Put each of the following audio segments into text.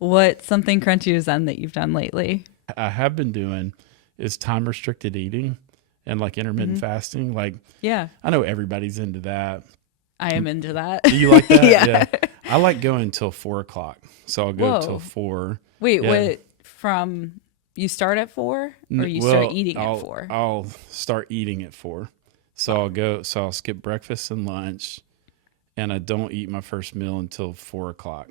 What's something crunchy or zen that you've done lately? I have been doing is time restricted eating and like intermittent fasting. Like, Yeah, I know everybody's into that. I am into that. Do you like that? Yeah. I like going till 4 o'clock. So I'll go till Whoa. 4. Wait, Yeah. what from you start at 4 or you start eating I'll, at 4? I'll start eating at 4. So I'll skip breakfast and lunch, and I don't eat my first meal until 4 o'clock.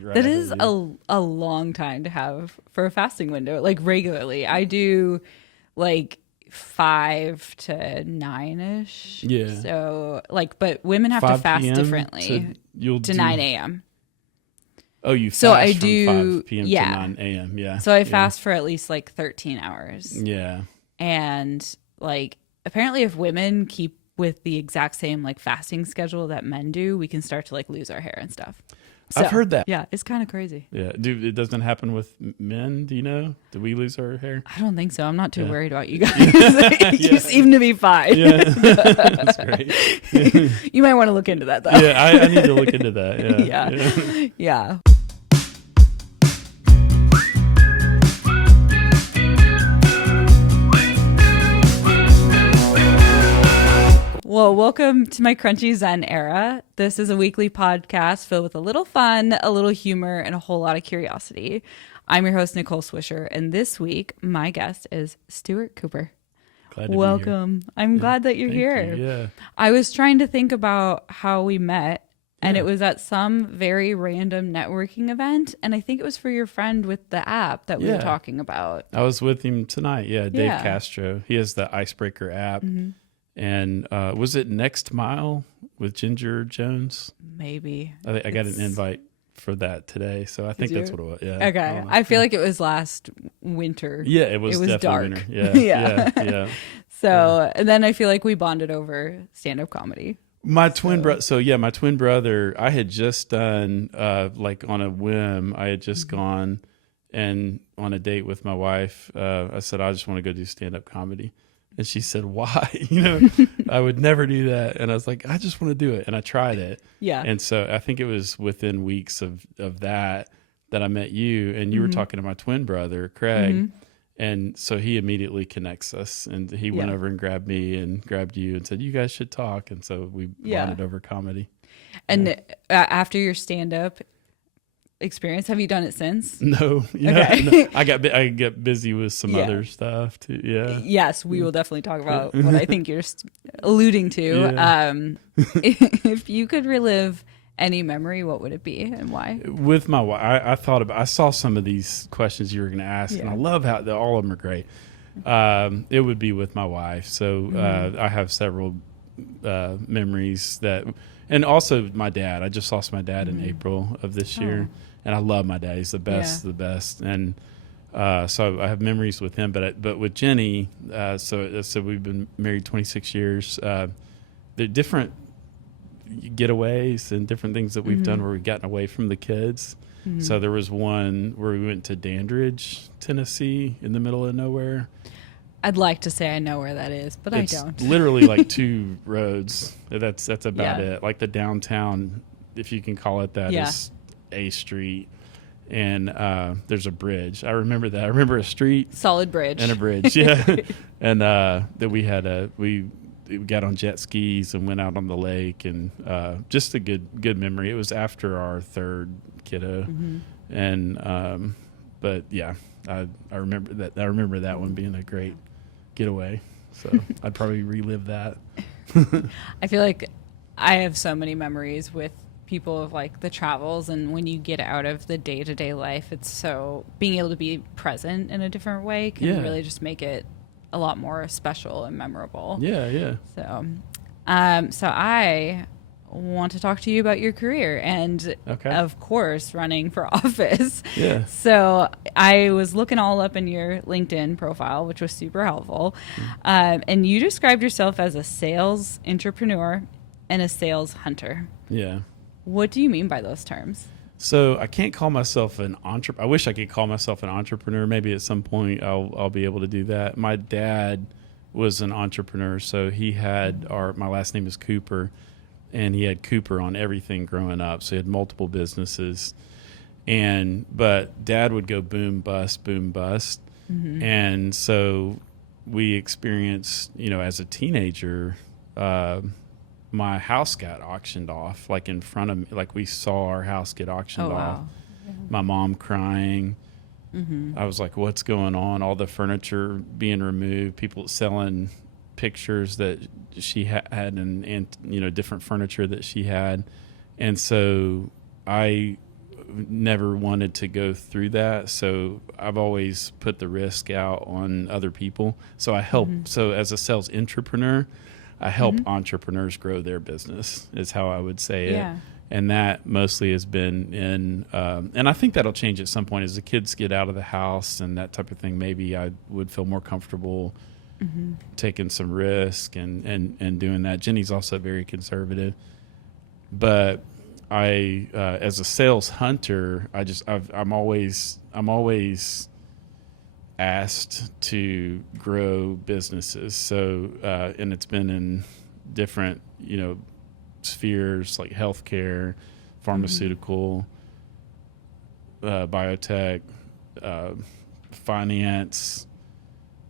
Right That after is you. a long time to have for a fasting window. Like regularly, I do like 5 to 9ish. Yeah. So like, but women have to 5 fast p.m. differently to 9 a.m. Oh, you So fast I from do, 5 p.m. yeah. to 9 a.m. Yeah. So I Yeah. fast for at least like 13 hours. Yeah. And like apparently if women keep with the exact same like fasting schedule that men do, we can start to like lose our hair and stuff. I've heard that. Yeah, it's kind of crazy. Yeah. It doesn't happen with men. Do you know? Do we lose our hair? I don't think so. I'm not too Yeah. worried about you guys. You seem to be fine. Yeah. That's great. You might want to look into that though. Yeah. I need to look into that. Yeah. Yeah. Yeah. Well, welcome to My Crunchy Zen Era. This is a weekly podcast filled with a little fun, a little humor, and a whole lot of curiosity. I'm your host, Nicole Swisher, and this week, my guest is Stuart Cooper. Glad to be Welcome. I'm glad that you're Thank here. you. Yeah. I was trying to think about how we met, and Yeah. it was at some very random networking event, and I think it was for your friend with the app that we were Yeah. talking about. I was with him tonight. Yeah. Dave Yeah. Castro. He has the Icebreaker app. And was it Next Mile with Ginger Jones? Maybe. I think I got an invite for that today, so I think you? that's what it was. Yeah. Okay. don't know. I feel like it was last winter. Yeah, it was definitely dark. winter. Yeah, Yeah. yeah. So, and then I feel like we bonded over stand-up comedy. My twin brother. So yeah, my twin brother. I had just done like on a whim. I had just gone and on a date with my wife. I said I just want to go do stand-up comedy. And she said, "Why? I would never do that." And I was like, "I just want to do it." And I tried it. Yeah. And so I think it was within weeks of that I met you, and you were talking to my twin brother, Craig. And so he immediately connects us, and he went over and grabbed me and grabbed you and said, "You guys should talk." And so we bonded over comedy. And after your stand-up experience, have you done it since? No, Okay. no. I got busy with some other stuff too. Yeah. Yes, we will definitely talk about what I think you're alluding to. Yeah. If you could relive any memory, what would it be and why? With my wife, I saw some of these questions you were going to ask, and I love how all of them are great. It would be with my wife. So I have several memories and also my dad. I just lost my dad in April of this year, and I love my dad. He's the best, and so I have memories with him. But with Jenny, so we've been married 26 years. The different getaways and different things that we've done where we've gotten away from the kids. So there was one where we went to Dandridge, Tennessee, in the middle of nowhere. I'd like to say I know where that is, but It's I don't. literally like 2 roads. That's about Yeah. it. Like the downtown, if you can call it that, is A Street, and there's a bridge. I remember that. I remember a street Solid bridge. and a bridge. Yeah, and that we got on jet skis and went out on the lake, and just a good memory. It was after our 3rd kiddo, and but yeah, I remember that. I remember that one being a great getaway. So I'd probably relive that. I feel like I have so many memories with people of like the travels, and when you get out of the day-to-day life, it's so being able to be present in a different way can really just make it a lot more special and memorable. Yeah. So so I want to talk to you about your career and of course running for office. Yeah. So I was looking all up in your LinkedIn profile, which was super helpful. And you described yourself as a sales entrepreneur and a sales hunter. Yeah. What do you mean by those terms? So I can't call myself an entrepreneur. I wish I could call myself an entrepreneur. Maybe at some point I'll be able to do that. My dad was an entrepreneur, so he had my last name is Cooper, and he had Cooper on everything growing up. So he had multiple businesses, But Dad would go boom, bust, boom, bust. And so we experienced, as a teenager, my house got auctioned off, like in front of me. Like we saw our house get auctioned off. Yeah. My mom crying. I was like, what's going on? All the furniture being removed, people selling pictures that she had and different furniture that she had. And so I never wanted to go through that. So I've always put the risk out on other people. So I help. So as a sales entrepreneur, I help entrepreneurs grow their business is how I would say it. And that mostly has been in, and I think that'll change at some point as the kids get out of the house and that type of thing. Maybe I would feel more comfortable taking some risk and doing that. Jenny's also very conservative, but I, as a sales hunter, I'm always asked to grow businesses. So, and it's been in different, spheres like healthcare, pharmaceutical, biotech, finance,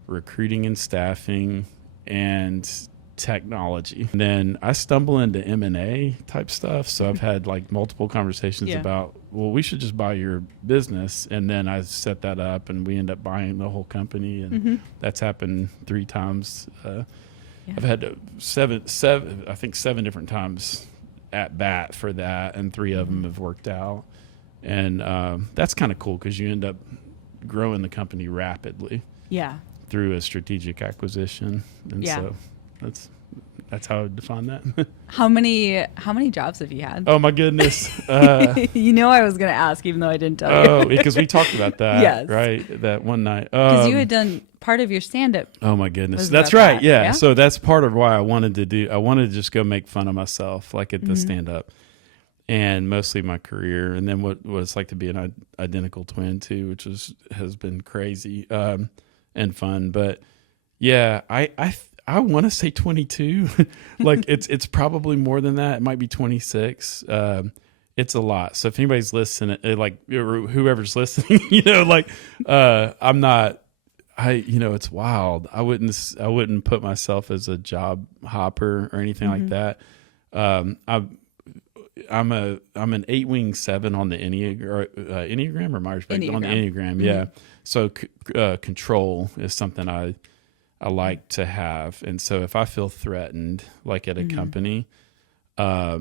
recruiting and staffing, and technology. And then I stumble into M&A type stuff. So I've had like multiple conversations about, well, we should just buy your business. And then I set that up and we end up buying the whole company. And that's happened 3 times. I've had seven different times at bat for that. And 3 of them have worked out. And that's kind of cool because you end up growing the company rapidly. Yeah. Through a strategic acquisition. And so that's how I would define that. How many jobs have you had? Oh my goodness. I was going to ask, even though I didn't tell you. Oh, because we talked about that, right? That one night. Because you had done part of your stand-up. Oh my goodness. That's right. Yeah. So that's part of why I wanted to just go make fun of myself, like at the stand-up, and mostly my career. And then what it's like to be an identical twin too, which has been crazy and fun. But yeah, I want to say 22. Like it's probably more than that. It might be 26. It's a lot. So if anybody's listening, like whoever's listening, I'm not. It's wild. I wouldn't put myself as a job hopper or anything like that. I'm an 8-wing 7 on the Enneagram or Myers-Briggs on the Enneagram. Yeah. So control is something I like to have. And so if I feel threatened, like at a company, I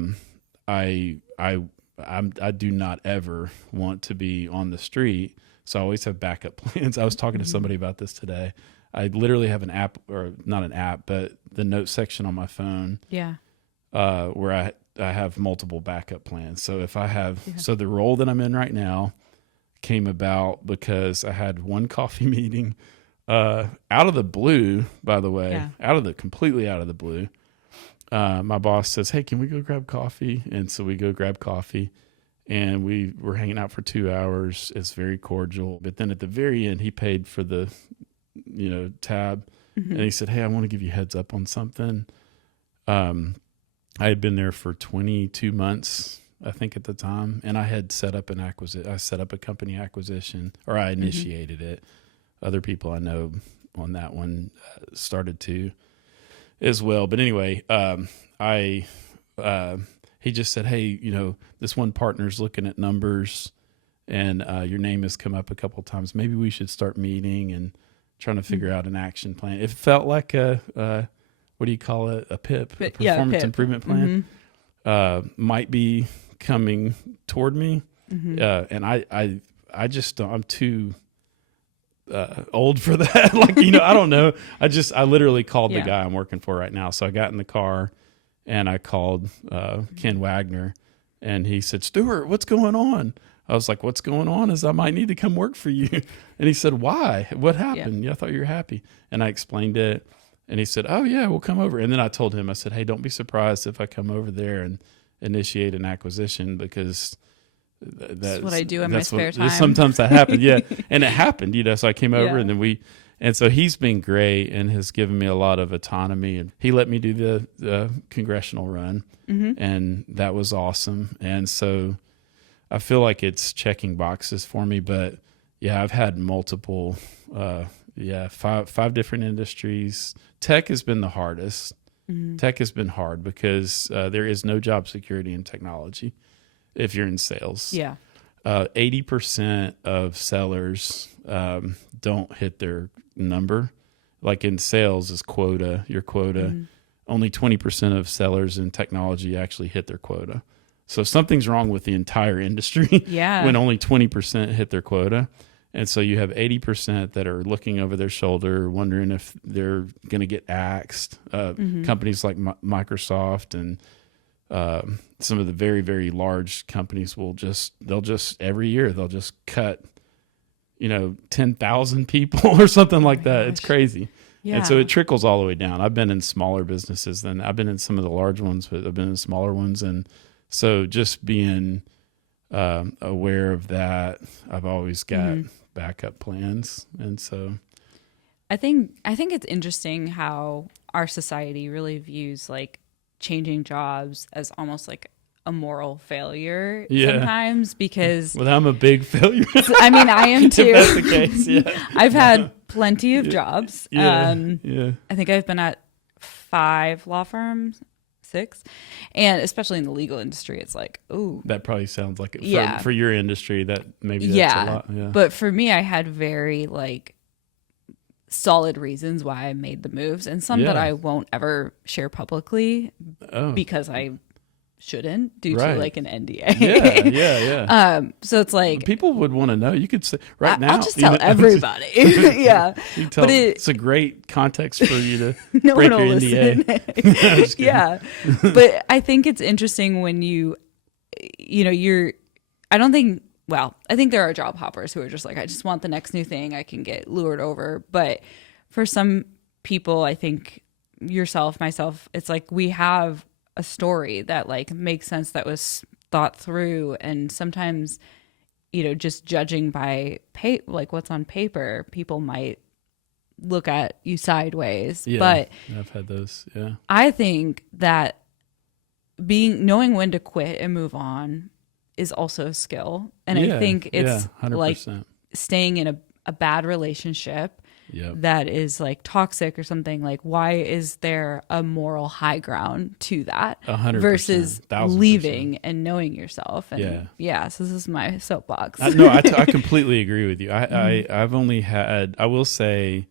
do not ever want to be on the street. So I always have backup plans. I was talking to somebody about this today. I literally have an app, or not an app, but the notes section on my phone. Yeah. Where I have multiple backup plans. So if I have, so the role that I'm in right now came about because I had one coffee meeting out of the blue, by the way, completely out of the blue. My boss says, hey, can we go grab coffee? And so we go grab coffee and we were hanging out for 2 hours. It's very cordial. But then at the very end, he paid for the, tab. And he said, hey, I want to give you heads up on something. I had been there for 22 months, I think at the time. And I had set up I set up a company acquisition, or I initiated it. Other people I know on that one started to as well. But anyway, he just said, hey, this one partner's looking at numbers and your name has come up a couple of times. Maybe we should start meeting and trying to figure out an action plan. It felt like a what do you call it? A PIP, a performance improvement plan, might be coming toward me. And I just don't, I'm too old for that. Like, I don't know. I literally called the guy I'm working for right now. So I got in the car and I called Ken Wagner and he said, Stuart, what's going on? I was like, what's going on is I might need to come work for you. And he said, why? What happened? I thought you were happy. And I explained it. And he said, oh, yeah, we'll come over. And then I told him, I said, hey, don't be surprised if I come over there and initiate an acquisition because that's what I do in my spare time. Sometimes that happens. Yeah. And it happened, so I came over and then and so he's been great and has given me a lot of autonomy. And he let me do the congressional run and that was awesome. And so I feel like it's checking boxes for me, but yeah, I've had multiple, five different industries. Tech has been the hardest. Tech has been hard because there is no job security in technology if you're in sales. Yeah. 80% of sellers don't hit their number. Like in sales is quota, your quota. Only 20% of sellers in technology actually hit their quota. So something's wrong with the entire industry when only 20% hit their quota. And so you have 80% that are looking over their shoulder, wondering if they're going to get axed. Companies like Microsoft and some of the very, very large companies they'll just every year, they'll just cut, 10,000 people or something like that. Gosh. It's crazy. Yeah. And so it trickles all the way down. I've been in smaller businesses I've been in some of the large ones, but I've been in smaller ones. And so just being aware of that, I've always got backup plans. And so I think it's interesting how our society really views like changing jobs as almost like a moral failure sometimes, because I'm a big failure. I mean, I am too. If that's the case, yeah. I've had plenty of jobs. I think I've been at 5 law firms, 6, and especially in the legal industry, it's like, ooh, that probably sounds like it for your industry. That maybe that's a lot. Yeah. But for me, I had very like solid reasons why I made the moves, and some that I won't ever share publicly because I shouldn't due to like an NDA. Yeah. So it's like people would want to know. You could say now. I'll just tell everybody. Yeah. You tell, it's a great context for you to no break one your will NDA. Listen. Yeah. But I think it's interesting when I think there are job hoppers who are just like, I just want the next new thing I can get lured over. But for some people, I think yourself, myself, it's like we have a story that like makes sense, that was thought through. And sometimes, just judging by like what's on paper, people might look at you sideways. Yeah, but I've had those. Yeah. I think that knowing when to quit and move on is also a skill. And I think it's 100%. like staying in a bad relationship that is like toxic or something. Like, why is there a moral high ground to that 100%, versus 1000%. Leaving and knowing yourself? And so this is my soapbox. I completely agree with you. I've only had, I will say,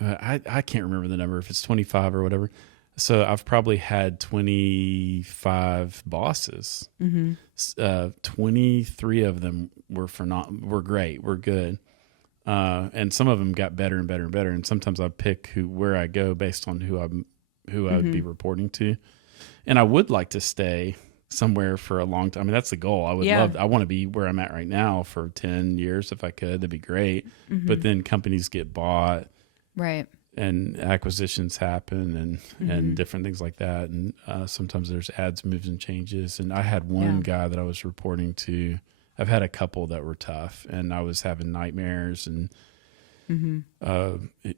I can't remember the number, if it's 25 or whatever. So I've probably had 25 bosses. 23 of them were great, were good. And some of them got better and better and better. And sometimes I pick where I go based on who I would be reporting to. And I would like to stay somewhere for a long time. I mean, that's the goal. I want to be where I'm at right now for 10 years if I could. That'd be great. But then companies get bought. Right. And acquisitions happen and different things like that. And sometimes there's ads, moves, and changes. And I had one guy that I was reporting to. I've had a couple that were tough, and I was having nightmares. And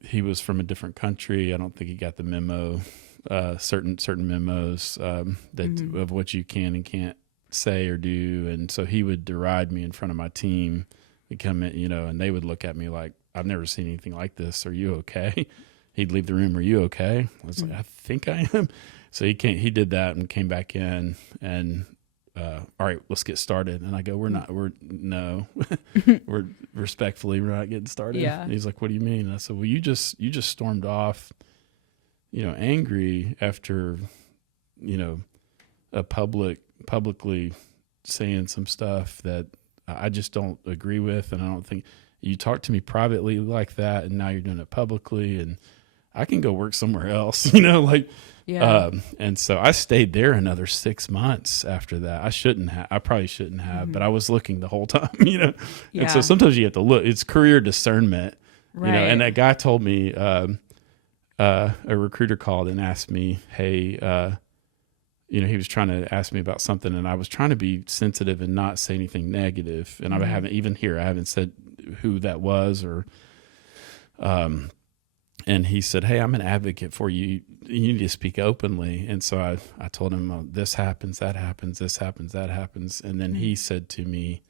he was from a different country. I don't think he got the memo, certain memos of what you can and can't say or do. And so he would deride me in front of my team. He'd come in, and they would look at me like, I've never seen anything like this. Are you okay? He'd leave the room. Are you okay? I was like, I think I am. So he did that and came back in and, all right, let's get started. And I go, we're respectfully, we're not getting started. Yeah. And he's like, what do you mean? And I said, well, you just stormed off, angry after, publicly saying some stuff that I just don't agree with. And I don't think, you talked to me privately like that, and now you're doing it publicly, and I can go work somewhere else, and so I stayed there another 6 months after that. I probably shouldn't have, but I was looking the whole time, and so sometimes you have to look. It's career discernment, right. And that guy told me, a recruiter called and asked me, hey, he was trying to ask me about something, and I was trying to be sensitive and not say anything negative. And I haven't said who that was, or, And he said, "Hey, I'm an advocate for you. You need to speak openly." And so I told him, this happens, that happens, this happens, that happens. And then he said to me,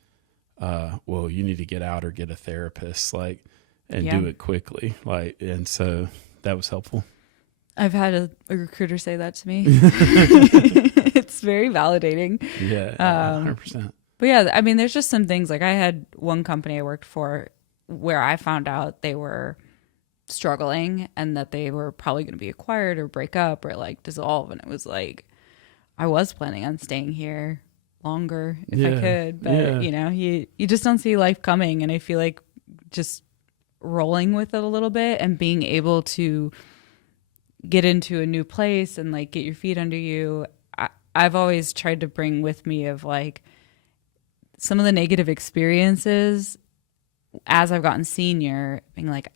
well, you need to get out or get a therapist, and do it quickly. And so that was helpful. I've had a recruiter say that to me. It's very validating. Yeah, 100%. But yeah, I mean, there's just some things, like I had one company I worked for where I found out they were struggling and that they were probably going to be acquired or break up or like dissolve. And it was like, I was planning on staying here longer if I could, but you know, you just don't see life coming. And I feel like just rolling with it a little bit and being able to get into a new place and like get your feet under you. I've always tried to bring with me of like some of the negative experiences as I've gotten senior, being like,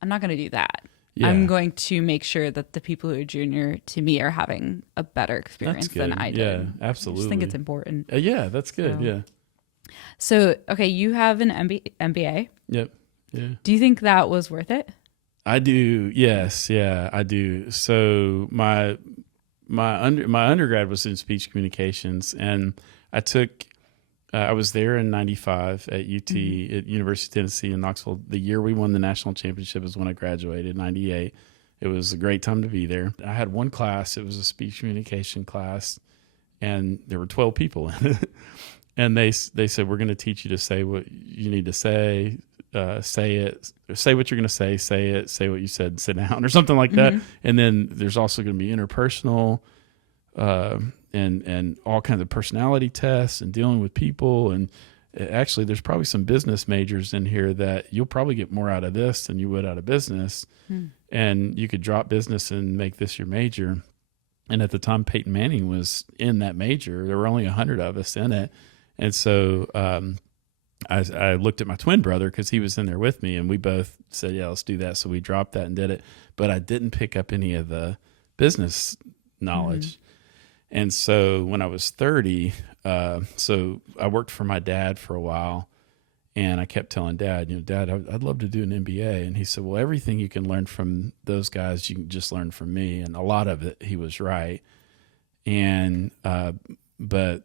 I'm not going to do that. Yeah. I'm going to make sure that the people who are junior to me are having a better experience than I did. Yeah, absolutely. I just think it's important. Yeah, that's good. So. Yeah. So, okay, you have an MBA. Yep. Yeah. Do you think that was worth it? I do. Yes. Yeah, I do. So my undergrad was in speech communications, and I was there in 95 at UT, at University of Tennessee in Knoxville. The year we won the national championship is when I graduated, 98. It was a great time to be there. I had one class. It was a speech communication class, and there were 12 people in it. And they said, we're going to teach you to say what you need to say what you're going to say it, say what you said, sit down, or something like that. And then there's also going to be interpersonal and all kinds of personality tests and dealing with people. And actually, there's probably some business majors in here that you'll probably get more out of this than you would out of business. And you could drop business and make this your major. And at the time, Peyton Manning was in that major. There were only 100 of us in it. And so I looked at my twin brother because he was in there with me, and we both said, yeah, let's do that. So we dropped that and did it. But I didn't pick up any of the business knowledge. And so when I was 30, so I worked for my dad for a while, and I kept telling Dad, Dad, I'd love to do an MBA. And he said, well, everything you can learn from those guys, you can just learn from me. And a lot of it, he was right. And but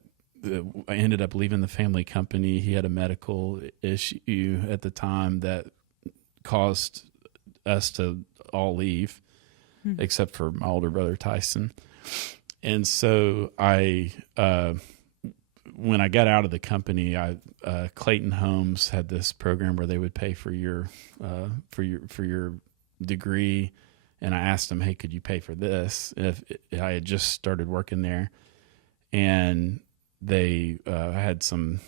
I ended up leaving the family company. He had a medical issue at the time that caused us to all leave, except for my older brother, Tyson. And so when I got out of the company, Clayton Homes had this program where they would pay for your degree. And I asked them, hey, could you pay for this? If I had just started working there, and they had some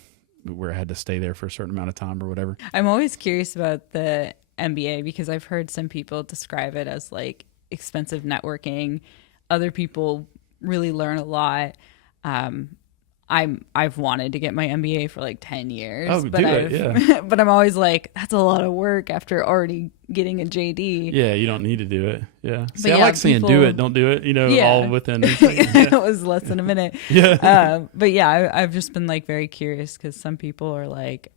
where I had to stay there for a certain amount of time or whatever. I'm always curious about the MBA because I've heard some people describe it as like expensive networking. Other people really learn a lot. I've wanted to get my MBA for like 10 years. Oh, but do it, yeah. But I'm always like, that's a lot of work after already getting a JD. Yeah, you don't need to do it. Yeah. See, yeah, I like saying do it, don't do it, all within. It was less than a minute. Yeah. But yeah, I've just been like very curious because some people are like,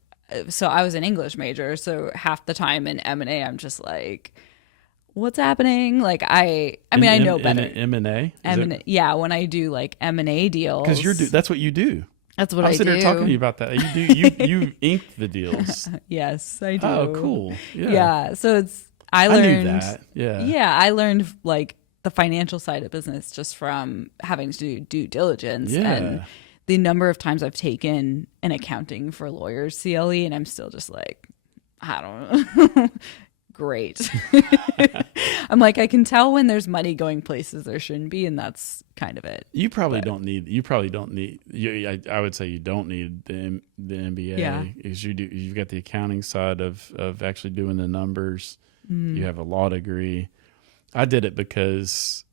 so I was an English major. So half the time in M&A, I'm just like, what's happening? Like I mean, I know better. M&A? Yeah, when I do like M&A deals. Because that's what you do. That's what I do. I was sitting there talking to you about that. You ink the deals. Yes, I do. Oh, cool. Yeah. So I learned. I knew that. Yeah. Yeah, I learned like the financial side of business just from having to do due diligence. Yeah. And the number of times I've taken an accounting for lawyers CLE, and I'm still just like, I don't know. Great. I'm like, I can tell when there's money going places there shouldn't be, and that's kind of it. You probably don't need. I would say you don't need the MBA. Yeah. Because you've got the accounting side of actually doing the numbers. You have a law degree. I did it because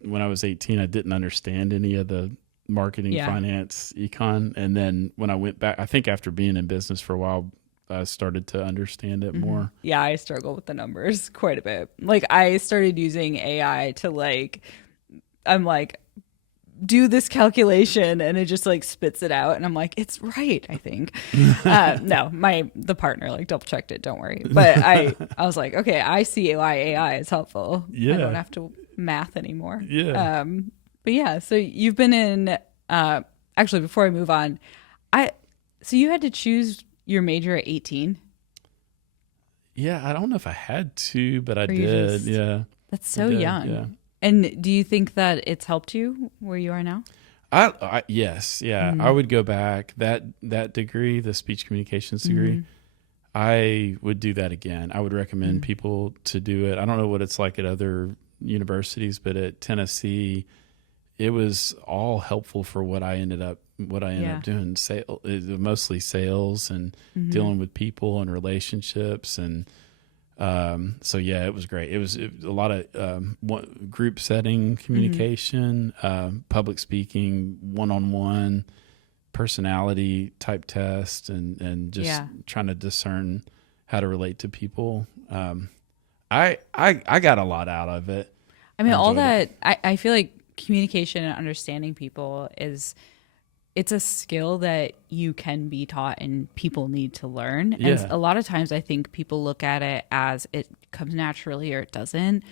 when I was 18, I didn't understand any of the marketing, finance, econ, and then when I went back, I think after being in business for a while, I started to understand it more. Yeah, I struggle with the numbers quite a bit. Like I started using AI to I'm like do this calculation, and it just like spits it out, and I'm like, it's right, I think. No, the partner like double checked it, don't worry. But I was like, okay, I see why AI is helpful. Yeah. I don't have to math anymore. Yeah. But yeah, so you've been in actually, before I move on, so you had to choose your major at 18. Yeah, I don't know if I had to, but I Or you did. just- Yeah. That's so young. Yeah. And do you think that it's helped you where you are now? Yes, yeah. I would go back that degree, the speech communications degree. I would do that again. I would recommend people to do it. I don't know what it's like at other universities, but at Tennessee, it was all helpful for what I ended up doing. Mostly sales and dealing with people and relationships, and so yeah, it was great. It was a lot of group setting communication, public speaking, one-on-one personality type test, and just trying to discern how to relate to people. I got a lot out of it. I mean, all that, I feel like communication and understanding people it's a skill that you can be taught and people need to learn. Yeah. And a lot of times I think people look at it as it comes naturally or it doesn't.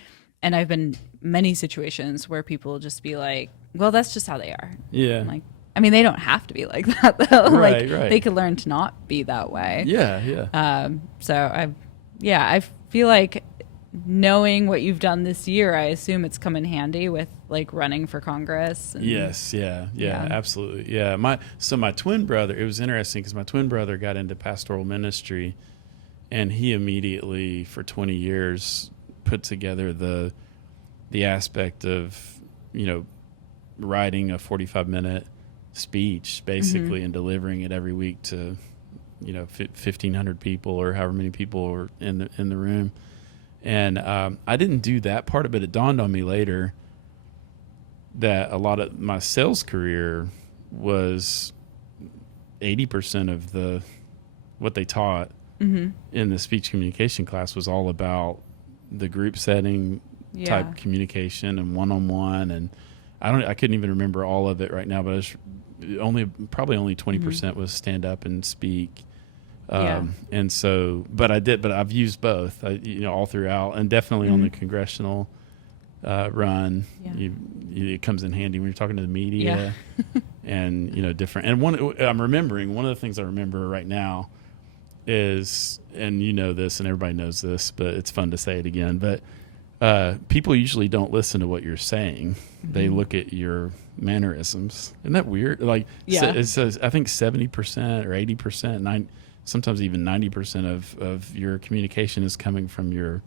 And I've been many situations where people just be like, well, that's just how they are. Yeah. I'm like, I mean, they don't have to be like that though. Right, like right. they could learn to not be that way. Yeah. So I feel like knowing what you've done this year, I assume it's come in handy with like running for Congress. Yes. Yeah, absolutely. Yeah. My twin brother, it was interesting because my twin brother got into pastoral ministry, and he immediately for 20 years put together the aspect of, writing a 45-minute speech basically and delivering it every week to, 1,500 people or however many people were in the room. And I didn't do that part of it. It dawned on me later that a lot of my sales career was 80% of what they taught in the speech communication class was all about the group setting type communication and one-on-one. And I couldn't even remember all of it right now, but probably only 20% was stand up and speak. And so, but I've used both, all throughout, and definitely on the congressional run. It comes in handy when you're talking to the media and, different. And one of the things I remember right now is, and this and everybody knows this, but it's fun to say it again, but people usually don't listen to what you're saying. They look at your mannerisms. Isn't that weird? Like it says, I think 70% or 80%, sometimes even 90% of your communication is coming from your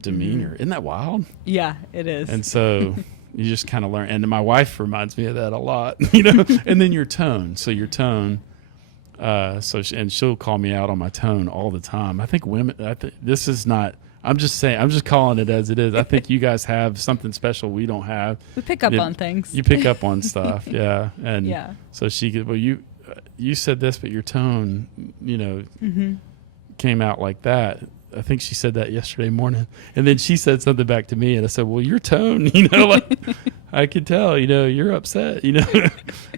demeanor. Isn't that wild? Yeah, it is. And so you just kind of learn. And my wife reminds me of that a lot, and then your tone. So your tone, and she'll call me out on my tone all the time. I think this is not, I'm just saying, I'm just calling it as it is. I think you guys have something special we don't have. We pick up on things. You pick up on stuff. Yeah. And so she could, well, you said this, but your tone, came out like that. I think she said that yesterday morning. And then she said something back to me, and I said, well, your tone, like I could tell, you're upset, and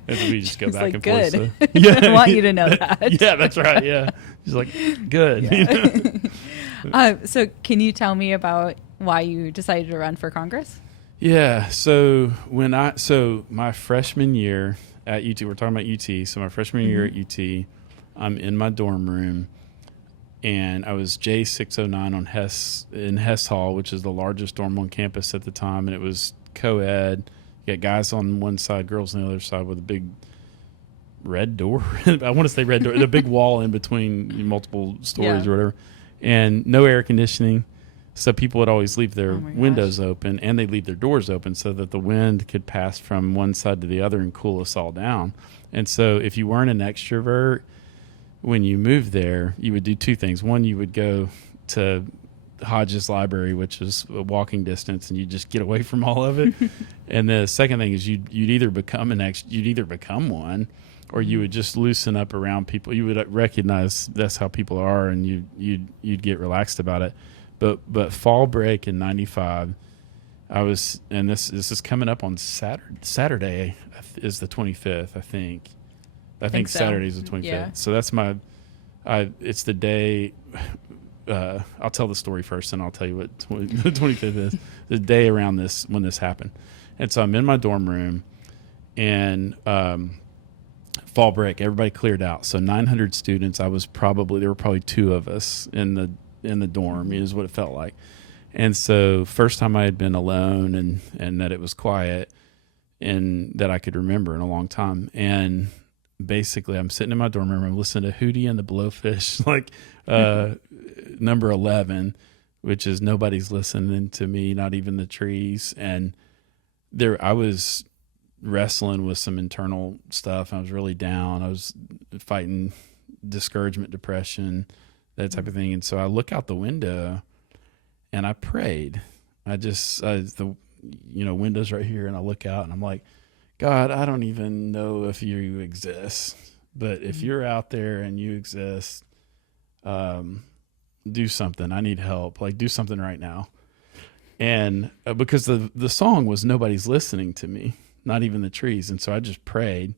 we just go back and good. forth. So. I want you to know that. Yeah, that's right. Yeah. She's like, good. Yeah. So can you tell me about why you decided to run for Congress? Yeah. So my freshman year at UT, we're talking about UT. So my freshman year at UT, I'm in my dorm room, and I was J609 in Hess Hall, which is the largest dorm on campus at the time, and it was co-ed. You got guys on one side, girls on the other side, with a big red door. I want to say red door, the big wall in between multiple stories or whatever, and no air conditioning. So people would always leave their windows open, and they'd leave their doors open so that the wind could pass from one side to the other and cool us all down. And so if you weren't an extrovert, when you moved there, you would do two things. One, you would go to Hodges Library, which is a walking distance, and you just get away from all of it. And the second thing is you'd either become one, or you would just loosen up around people. You would recognize that's how people are, and you'd get relaxed about it. But fall break in '95, and this is coming up on Saturday is the 25th, I think. I think so. Saturday is the 25th. Yeah. So that's it's the day. I'll tell the story first, and I'll tell you what the 25th is. The day around when this happened. And so I'm in my dorm room, and fall break, everybody cleared out. So 900 students. There were probably 2 of us in the dorm, is what it felt like. And so first time I had been alone and that it was quiet and that I could remember in a long time. And basically I'm sitting in my dorm room, I'm listening to Hootie and the Blowfish, like number 11, which is Nobody's Listening to Me, Not Even the Trees. And I was wrestling with some internal stuff. I was really down. I was fighting discouragement, depression, that type of thing. And so I look out the window and I prayed. The window's right here, and I look out and I'm like, God, I don't even know if you exist, but if you're out there and you exist, do something. I need help. Like, do something right now. And because the song was Nobody's Listening to Me, Not Even the Trees. And so I just prayed.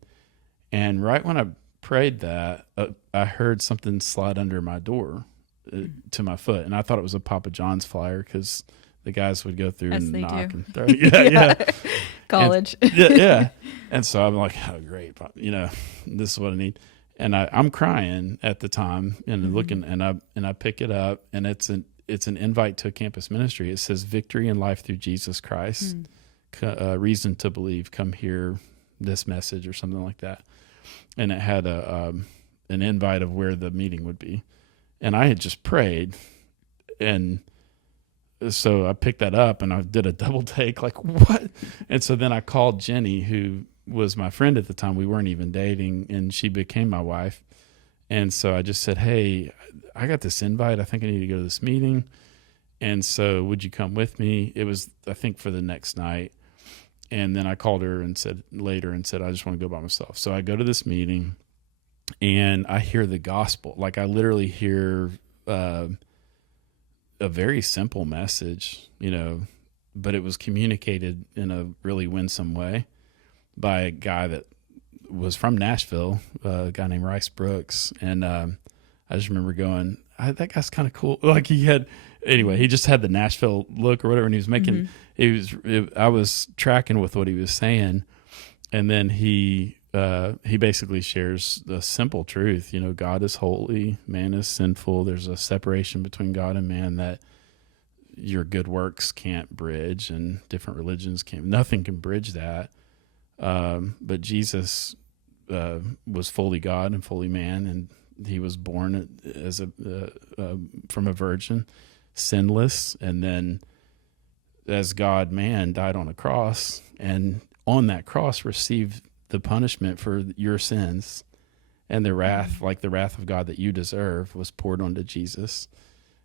And right when I prayed that, I heard something slide under my door to my foot. And I thought it was a Papa John's flyer because the guys would go through and knock and throw. Yeah. College. Yeah. And so I'm like, oh, great. This is what I need. And I'm crying at the time and looking, and I pick it up, and it's an invite to a campus ministry. It says Victory in Life Through Jesus Christ. Reason to Believe. Come hear this message or something like that. And it had an invite of where the meeting would be. And I had just prayed, and so I picked that up and I did a double take, like, what? And so then I called Jenny, who was my friend at the time. We weren't even dating, and she became my wife. And so I just said, hey, I got this invite. I think I need to go to this meeting. And so would you come with me? It was, I think, for the next night. And then I called her and said, I just want to go by myself. So I go to this meeting and I hear the gospel. Like, I literally hear a very simple message, but it was communicated in a really winsome way by a guy that was from Nashville, a guy named Rice Brooks. And I just remember going, that guy's kind of cool. Like, he just had the Nashville look or whatever, and he was making, I was tracking with what he was saying. And then he basically shares the simple truth, God is holy, man is sinful. There's a separation between God and man that your good works can't bridge, and different religions nothing can bridge that. But Jesus was fully God and fully man, and he was born as from a virgin, sinless, and then as God man died on a cross, and on that cross received the punishment for your sins, and the wrath, like the wrath of God that you deserve, was poured onto Jesus.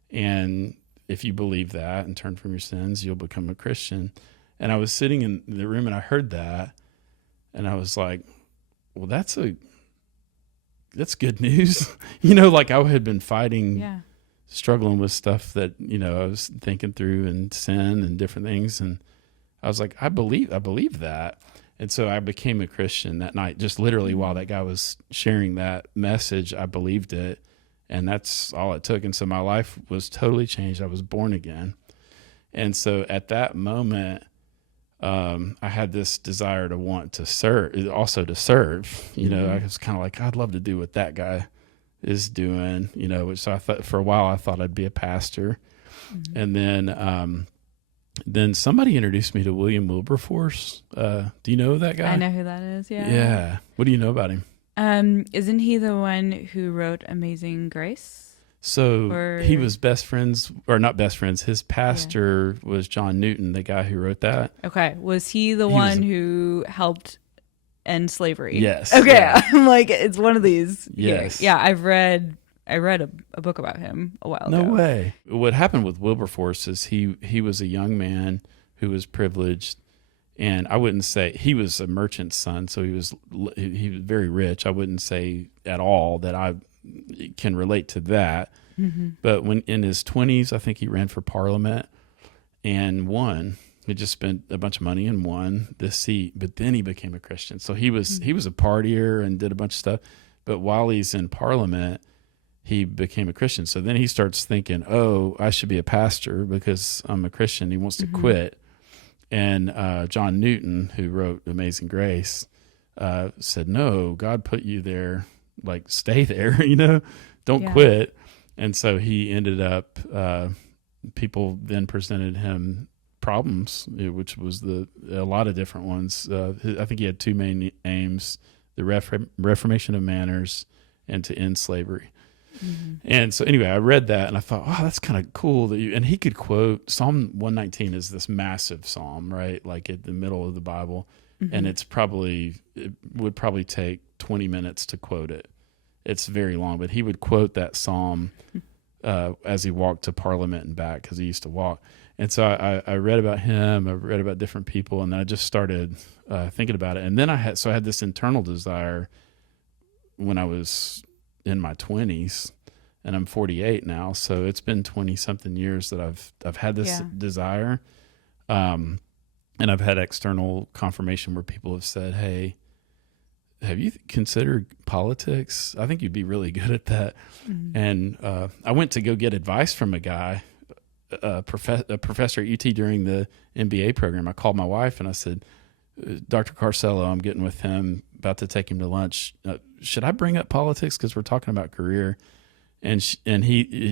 And if you believe that and turn from your sins, you'll become a Christian. And I was sitting in the room and I heard that, and I was like, well, that's good news. Like, I had been fighting, struggling with stuff that, I was thinking through, and sin and different things. And I was like, I believe that. And so I became a Christian that night, just literally while that guy was sharing that message. I believed it, and that's all it took. And so my life was totally changed. I was born again. And so at that moment, I had this desire to want to serve, also to serve. I was kind of like, I'd love to do what that guy is doing, which, so I thought, for a while, I thought I'd be a pastor. And then somebody introduced me to William Wilberforce. Do you know that guy? I know who that is. Yeah. Yeah. What do you know about him? Isn't he the one who wrote Amazing Grace? So he was best friends, or not best friends. His pastor was John Newton, the guy who wrote that. Okay. Was he the one who helped end slavery? Yes. Okay. Yeah. I'm like, it's one of these. Yes. Yeah. I read a book about him a while ago. No way. What happened with Wilberforce is he was a young man who was privileged, and I wouldn't say he was a merchant's son, so he was very rich. I wouldn't say at all that I can relate to that. But when in his 20s, I think he ran for parliament and won. he just spent a bunch of money and won this seat, but then he became a Christian. So he was a partier and did a bunch of stuff. But while he's in Parliament, he became a Christian. So then he starts thinking, oh, I should be a pastor because I'm a Christian. He wants to quit. And John Newton, who wrote Amazing Grace, said, no, God put you there, like stay there, don't quit. And so he ended up, people then presented him problems, which was a lot of different ones. I think he had two main aims: the reformation of manners and to end slavery. And so anyway, I read that and I thought, oh, that's kind of cool that and he could quote Psalm 119 is this massive psalm, right? Like at the middle of the Bible. And it would probably take 20 minutes to quote it. It's very long, but he would quote that psalm as he walked to Parliament and back, because he used to walk. And so I read about him, I read about different people, and then I just started thinking about it. And then I had this internal desire when I was in my 20s, and I'm 48 now. So it's been 20 something years that I've had this desire. And I've had external confirmation where people have said, hey, have you considered politics? I think you'd be really good at that. And I went to go get advice from a guy, a professor at UT during the MBA program. I called my wife and I said, Dr. Carcello, I'm getting with him, about to take him to lunch. Should I bring up politics? Because we're talking about career. And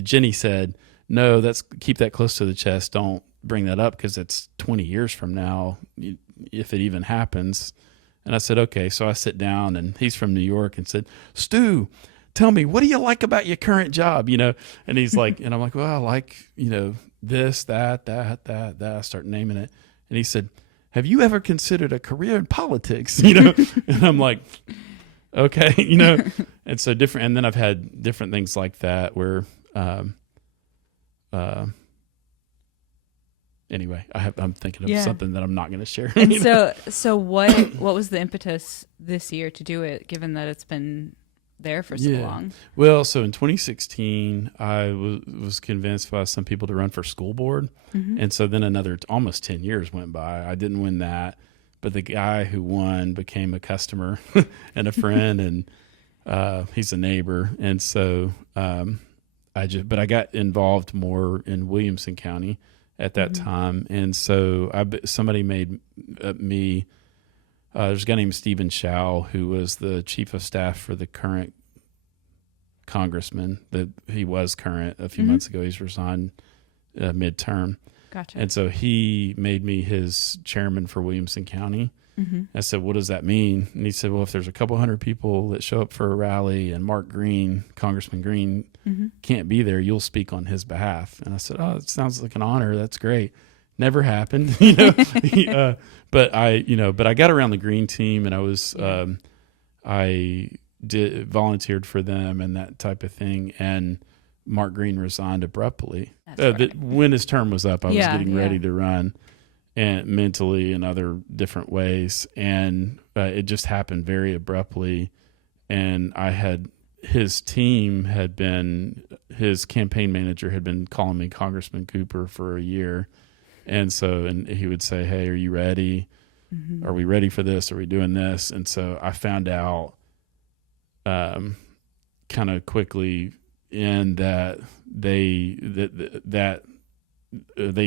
Jenny said, no, keep that close to the chest. Don't bring that up because it's 20 years from now, if it even happens. And I said, okay. So I sit down, and he's from New York, and said, Stu, tell me, what do you like about your current job? And he's like, and I'm like, well, I like, this, that. I start naming it. And he said, have you ever considered a career in politics? And I'm like, okay, and so different. And then I've had different things like that where, anyway, I'm thinking of something that I'm not going to share. And so what was the impetus this year to do it, given that it's been there for so long? Well, so in 2016, I was convinced by some people to run for school board. And so then another almost 10 years went by. I didn't win that, but the guy who won became a customer and a friend, and he's a neighbor. And so I got involved more in Williamson County at that time. And so somebody made me, there's a guy named Stephen Shaw, who was the chief of staff for the current congressman. That he was current a few months ago. He's resigned midterm. Gotcha. And so he made me his chairman for Williamson County. I said, what does that mean? And he said, well, if there's a couple hundred people that show up for a rally and Mark Green, Congressman Green, can't be there, you'll speak on his behalf. And I said, oh, it sounds like an honor. That's great. Never happened, but I got around the Green team, and I was, volunteered for them and that type of thing. And Mark Green resigned abruptly. When his term was up, I was getting ready to run, and mentally and other different ways. And it just happened very abruptly. And his campaign manager had been calling me Congressman Cooper for a year. And he would say, hey, are you ready? Are we ready for this? Are we doing this? And so I found out kind of quickly that they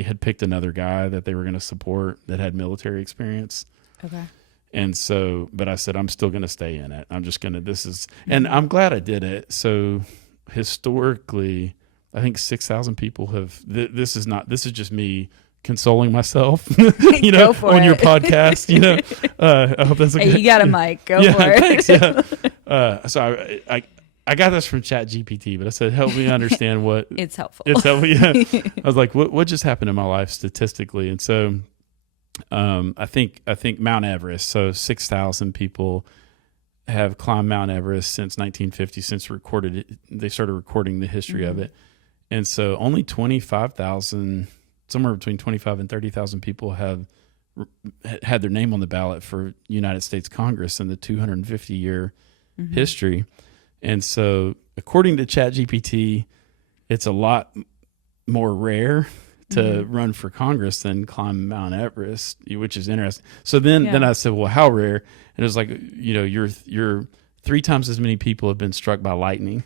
had picked another guy that they were going to support that had military experience. Okay. And so, but I said, I'm still going to stay in it. I'm just going to, and I'm glad I did it. So historically, I think 6,000 people have, this is just me consoling myself, on your podcast, I hope that's okay. Hey, you got a mic, go for it. Thanks, so I got this from Chat GPT, but I said, help me understand what it's helpful. Yeah. I was like, what just happened in my life statistically? And so, I think Mount Everest. So 6,000 people have climbed Mount Everest since 1950, since they started recording the history of it. And so only 25,000, somewhere between 25 and 30,000 people have had their name on the ballot for United States Congress in the 250-year history. And so according to ChatGPT, it's a lot more rare to run for Congress than climb Mount Everest, which is interesting. So then I said, well, how rare? And it was like, you're 3 times as many people have been struck by lightning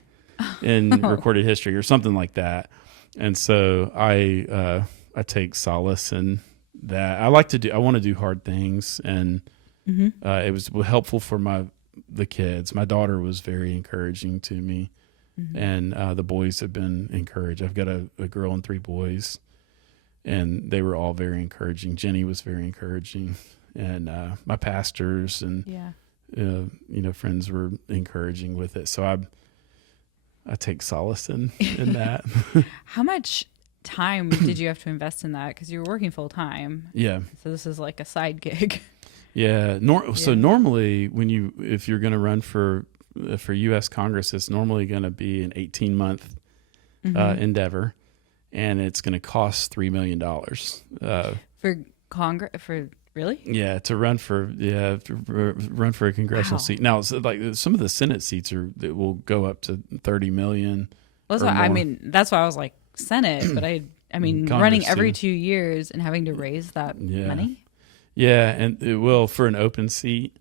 in recorded history or something like that. And so I take solace in that. I want to do hard things. And it was helpful for the kids. My daughter was very encouraging to me. And the boys have been encouraged. I've got a girl and 3 boys, and they were all very encouraging. Jenny was very encouraging, and my pastors and friends were encouraging with it. So I take solace in that. How much time did you have to invest in that? Because you were working full time. Yeah. So this is like a side gig. Yeah. So normally, if you're going to run for U.S. Congress, it's normally going to be an 18-month endeavor, and it's going to cost $3 million for Congress. For really? Yeah, to run for a congressional seat. Now, so like some of the Senate seats that will go up to $30 million. Well, that's why I was like Senate, but I mean, Congress, running every 2 years and having to raise that money. Yeah, and it will for an open seat.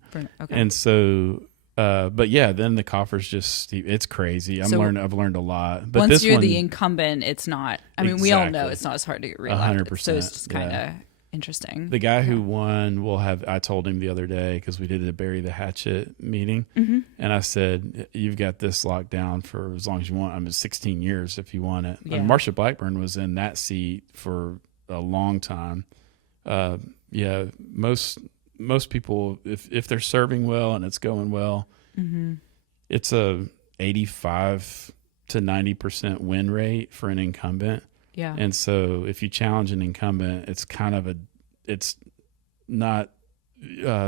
And so. But yeah, then the coffers it's crazy. I've learned a lot. But once you're the incumbent, it's not. I mean, we all know it's not as hard to get reelected. 100%. So it's just kind of interesting. The guy who won will have. I told him the other day because we did a bury the hatchet meeting, and I said, "You've got this locked down for as long as you want. I mean, 16 years if you want it." Yeah. And Marsha Blackburn was in that seat for a long time. Most people, if they're serving well and it's going well, it's a 85 to 90% win rate for an incumbent. Yeah. And so if you challenge an incumbent, it's not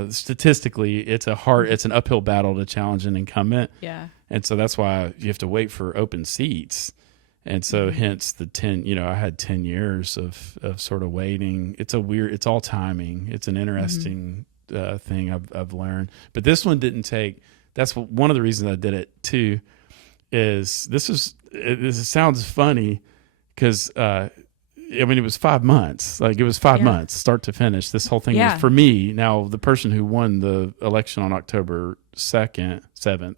statistically, it's an uphill battle to challenge an incumbent. Yeah. And so that's why you have to wait for open seats. And so hence the 10, I had 10 years of sort of waiting. It's all timing. It's an interesting thing I've learned. But this one didn't take, that's one of the reasons I did it too, is it sounds funny because, it was 5 months. Like it was 5 months, start to finish. This whole thing was for me. Now, the person who won the election on October 7th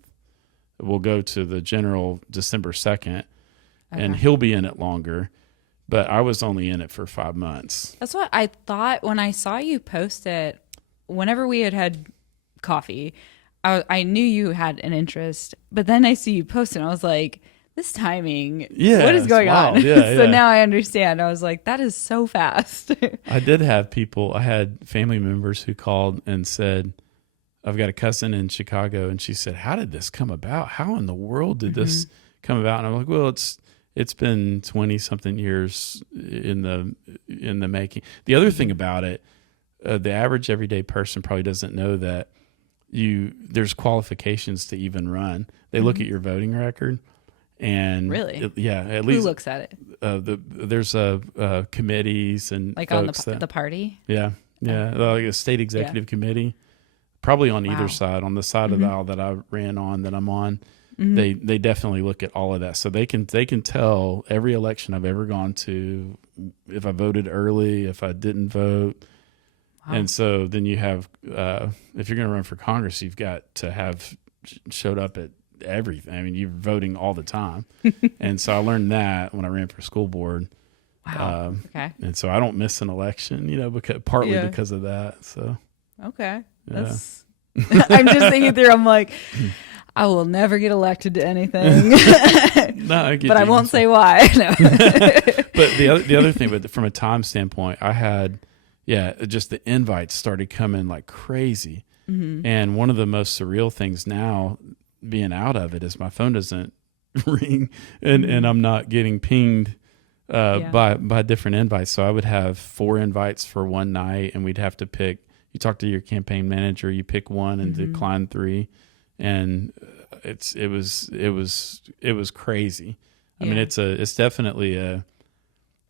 will go to the general December 2nd. Okay. And he'll be in it longer, but I was only in it for 5 months. That's what I thought when I saw you post it. Whenever we had coffee, I knew you had an interest, but then I see you post it, and I was like, this timing, what is going on? Yeah, so now I understand. I was like, that is so fast. I had family members who called and said, I've got a cousin in Chicago, and she said, how did this come about? How in the world did this come about? And I'm like, well, it's been 20 something years in the making. The other thing about it, the average everyday person probably doesn't know that there's qualifications to even run. They look at your voting record, and really, at least who looks at it? There's committees and like on the party. Like a state executive committee, probably on either side. On the side of the aisle that I ran on, that I'm on. They definitely look at all of that, so they can tell every election I've ever gone to, if I voted early, if I didn't vote, and so then you have if you're going to run for Congress, you've got to have showed up at everything. I mean, you're voting all the time, and so I learned that when I ran for school board. Wow. Okay. And so I don't miss an election, because of that. So okay, that's. I'm just thinking through. I'm like. I will never get elected to anything. But I won't say why. No. But the other thing, but from a time standpoint, I had, just the invites started coming like crazy. And one of the most surreal things now, being out of it, is my phone doesn't ring, and I'm not getting pinged by different invites. So I would have 4 invites for one night, and we'd have to pick. You talk to your campaign manager, you pick one and decline 3. And it was crazy. I mean, it's definitely a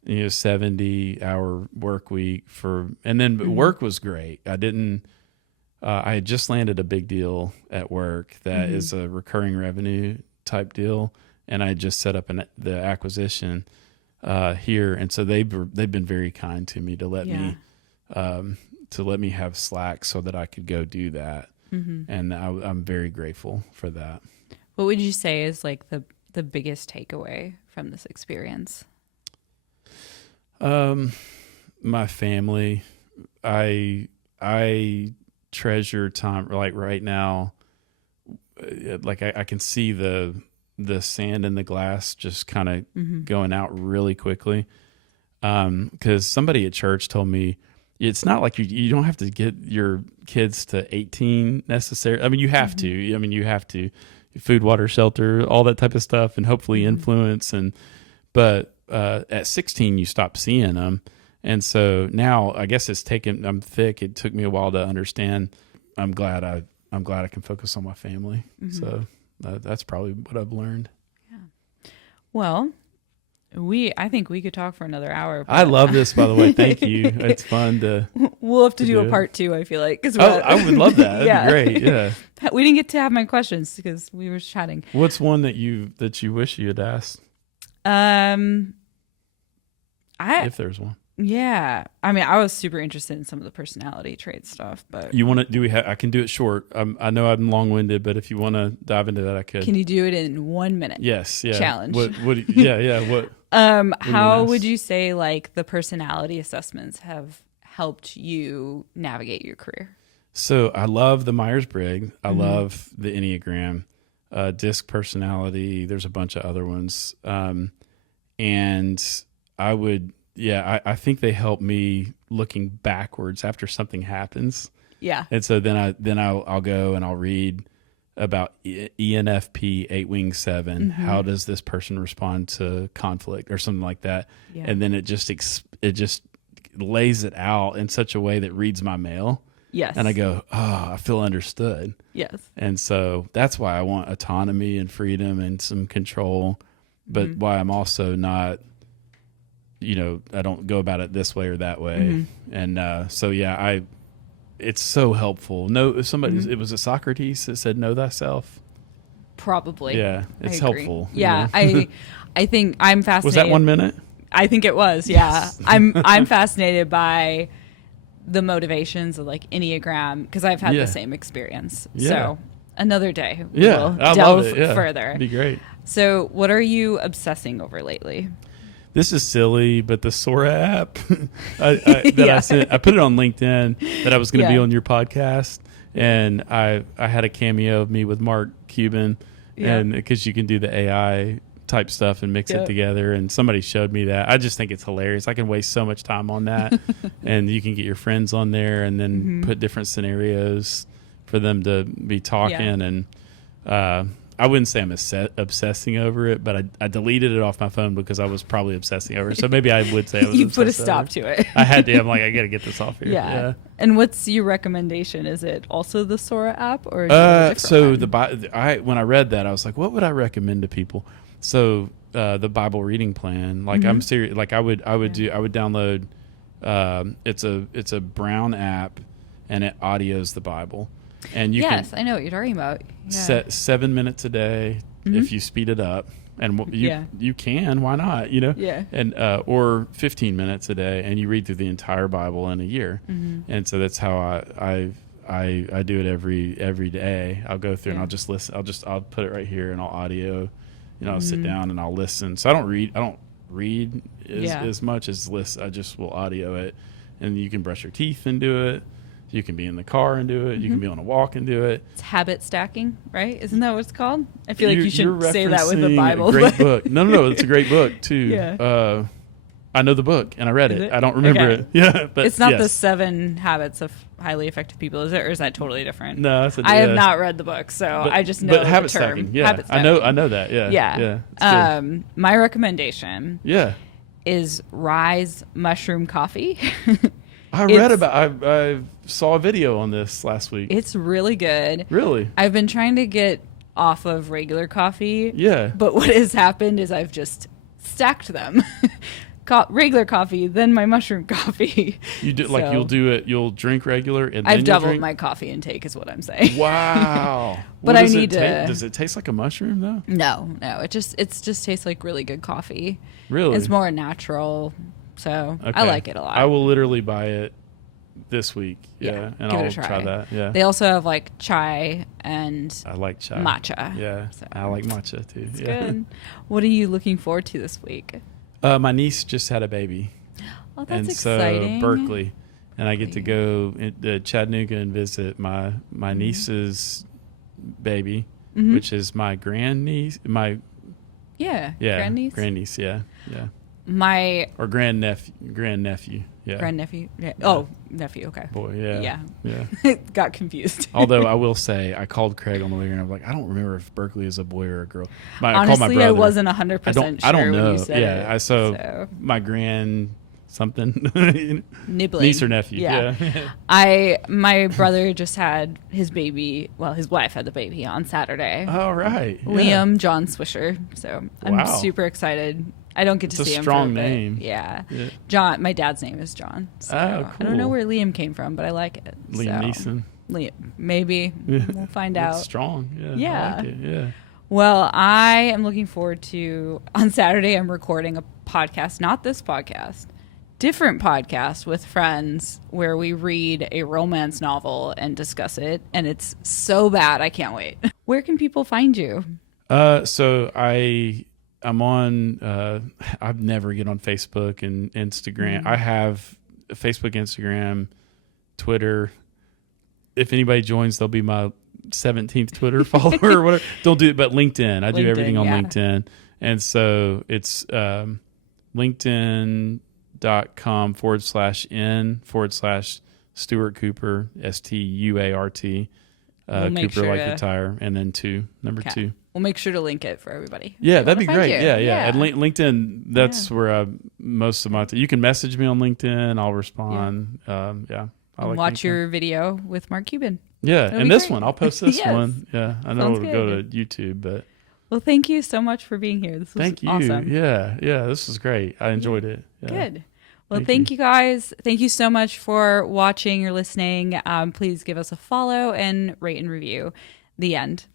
70-hour work week but work was great. I had just landed a big deal at work that is a recurring revenue type deal, and I just set up the acquisition. here, and so they've been very kind to me to let me have slack so that I could go do that, and I'm very grateful for that. What would you say is like the biggest takeaway from this experience? My family. I treasure time. Like right now, like I can see the sand in the glass just kind of going out really quickly. Because somebody at church told me it's not like you don't have to get your kids to 18 necessarily. I mean, you have to. I mean, you have to food, water, shelter, all that type of stuff, and hopefully influence. But at 16, you stop seeing them. And so now I guess I'm thick. It took me a while to understand. I'm glad I can focus on my family. So that's probably what I've learned. Yeah. Well, I think we could talk for another hour. I love this, by the way. Thank you. It's fun to. We'll have to do a part 2. I feel like. I would love that. That'd be great. Yeah. We didn't get to have my questions because we were chatting. What's one that you wish you had asked? If there's one. Yeah. I mean, I was super interested in some of the personality trait stuff, but you want to I can do it short. I know I'm long-winded, but if you want to dive into that, I could. Can you do it in 1 minute? Yes. Yeah. Challenge. What? How would you say like the personality assessments have helped you navigate your career? So I love the Myers-Briggs. I love the Enneagram, DISC personality. There's a bunch of other ones. And I would, I think they help me looking backwards after something happens. Yeah. And so then I'll go and I'll read about ENFP 8-wing 7. How does this person respond to conflict or something like that? Yeah. And then it just lays it out in such a way that reads my mail. Yes. And I go, I feel understood. Yes. And so that's why I want autonomy and freedom and some control, but why I'm also not, I don't go about it this way or that way. And it's so helpful. It was a Socrates that said, know thyself. Probably. Yeah. It's helpful. Yeah. I think I'm fascinated. Was that 1 minute? I think it was. Yeah. Yes. I'm fascinated by the motivations of like Enneagram because I've had the same experience. Yeah. So another day we'll delve further. It'd be great. So what are you obsessing over lately? This is silly, but the Sora app I put it on LinkedIn that I was going to be on your podcast, and I had a cameo of me with Mark Cuban, and because you can do the AI type stuff and mix it together, and somebody showed me that. I just think it's hilarious. I can waste so much time on that, and you can get your friends on there and then put different scenarios for them to be talking, and I wouldn't say I'm obsessing over it, but I deleted it off my phone because I was probably obsessing over it. So maybe I would say I was you put a stop to it. I had to. I'm like, I got to get this off here. Yeah. And what's your recommendation? Is it also the Sora app or? When I read that, I was like, what would I recommend to people? So the Bible reading plan, like I'm serious. Like I would download. It's a brown app, and it audios the Bible. And you can I know what you're talking about. set 7 minutes a day if you speed it up, and you can. Why not? And or 15 minutes a day, and you read through the entire Bible in a year. And so that's how I do it every day. I'll go through and I'll just listen. I'll put it right here and I'll audio. I'll sit down and I'll listen. So I don't read as much as listen. I just will audio it, and you can brush your teeth and do it. You can be in the car and do it. You can be on a walk and do it. It's habit stacking, right? Isn't that what it's called? I feel like you should say that with the Bible. A great book. No, it's a great book too. Yeah. I know the book and I read it. I don't remember it. Yeah, but it's not the 7 Habits of Highly Effective People, is it, or is that totally different? No, I have not read the book, so I just know the habit term. Stacking. Yeah, habit stacking. I know that. Yeah. My recommendation. Yeah. Is Rise Mushroom Coffee. I saw a video on this last week. It's really good. Really? I've been trying to get off of regular coffee. Yeah. But what has happened is I've just stacked them. regular coffee, then my mushroom coffee. You do like you'll drink regular and then I've doubled my coffee intake is what I'm saying. Wow. But I need to. Does it taste like a mushroom though? No. It just tastes like really good coffee. Really? It's more natural, so Okay. I like it a lot. I will literally buy it this week. Yeah, and give it I'll a try. try that. Yeah. They also have like chai and I like chai. matcha. Yeah. So I like matcha too. it's yeah. good. What are you looking forward to this week? My niece just had a baby. Oh, that's and exciting. So Berkeley, and I get to go to Chattanooga and visit my niece's baby, which is my grandniece. Grandniece. Yeah. Or grandnephew. Yeah. Grandnephew. Yeah. Oh, nephew. Okay. Boy. Yeah. Yeah. Got confused. Although I will say, I called Craig on the way here, and I'm like, I don't remember if Berkeley is a boy or a girl. Honestly, I called my brother. I wasn't 100% sure. I don't know. When you said yeah. it, So my grand something nibbling niece or nephew. Yeah. My brother just had his baby. Well, his wife had the baby on Saturday. Oh, right. Yeah. Liam John Swisher. So I'm super excited. I don't get to see him. It's a strong name. Yeah. John. My dad's name is John. So cool. I don't know where Liam came from, but I like it. Liam Neeson. Liam, maybe. We'll find out. It's strong. Yeah. I like it. Yeah. Well, I am looking forward to, on Saturday, I'm recording a podcast, not this podcast, different podcast with friends where we read a romance novel and discuss it. And it's so bad. I can't wait. Where can people find you? So I'm on, I never get on Facebook and Instagram. I have Facebook, Instagram, Twitter. If anybody joins, they'll be my 17th Twitter follower or whatever. Don't do it, but LinkedIn. I do everything on LinkedIn. And so it's linkedin.com/n/Stuart Cooper, STUART. Cooper like the tire, and then number 2. We'll make sure to link it for everybody. Yeah, that'd be great. Yeah. And LinkedIn, that's where most of my you can message me on LinkedIn. I'll respond. I like watch LinkedIn. Your video with Mark Cuban. Yeah, That'll and be this great. one, I'll post this one. Yeah, I know Sounds it'll go to YouTube, but well, thank you so much for being here. This was thank you. Awesome. Yeah, this was great. I enjoyed it. Yeah. Good. Well, thank you guys. Thank you so much for watching or listening. Please give us a follow and rate and review. The end.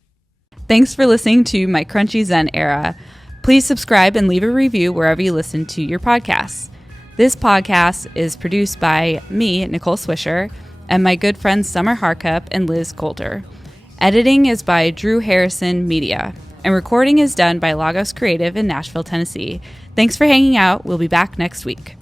Thanks for listening to My Crunchy Zen Era. Please subscribe and leave a review wherever you listen to your podcasts. This podcast is produced by me, Nicole Swisher, and my good friends Summer Harkup and Liz Coulter. Editing is by Drew Harrison Media, and recording is done by Lagos Creative in Nashville, Tennessee. Thanks for hanging out. We'll be back next week.